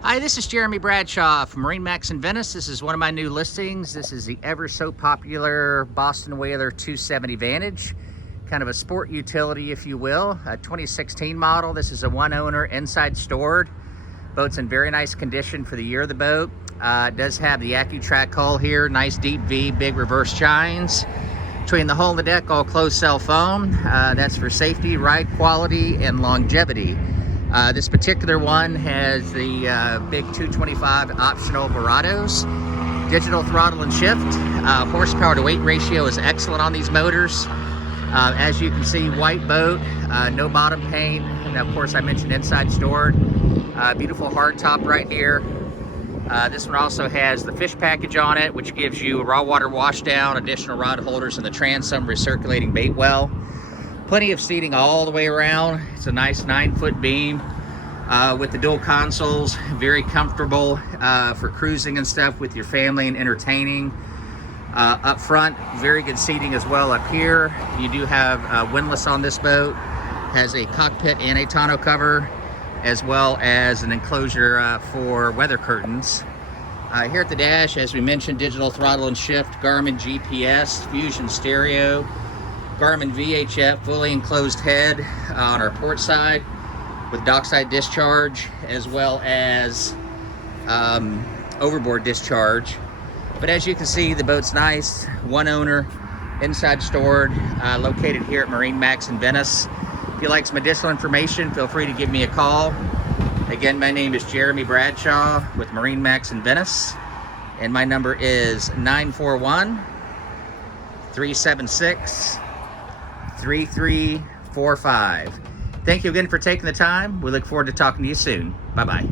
Hi, this is Jeremy Bradshaw from MarineMax in Venice. This is one of my new listings. This is the ever so popular Boston Whaler 270 Vantage, kind of a sport utility, if you will, a 2016 model. This is a one owner, inside stored. Boat's in very nice condition for the year of the boat. It does have the AccuTrack hull here, nice deep V, big reverse chines. Between the hull and the deck, all closed cell foam. That's for safety, ride quality, and longevity. This particular one has the big 225 optional Verados, digital throttle and shift. Horsepower to weight ratio is excellent on these motors. As you can see, white boat, no bottom paint, and of course I mentioned inside stored. Beautiful hard top right here. This one also has the fish package on it, which gives you a raw water wash down, additional rod holders in the transom, recirculating bait well. Plenty of seating all the way around. It's a nice 9-foot beam with the dual consoles. Very comfortable for cruising and stuff with your family and entertaining. Up front, very good seating as well up here. You do have windlass on this boat. Has a cockpit and a tonneau cover, as well as an enclosure for weather curtains. Here at the dash, as we mentioned, digital throttle and shift, Garmin GPS, Fusion stereo, Garmin VHF, fully enclosed head on our port side with dockside discharge, as well as overboard discharge. But as you can see, the boat's nice, one owner, inside stored, located here at MarineMax in Venice. If you'd like some additional information, feel free to give me a call. Again, my name is Jeremy Bradshaw with MarineMax in Venice, and my number is 941-376-3345. Thank you again for taking the time. We look forward to talking to you soon. Bye-bye.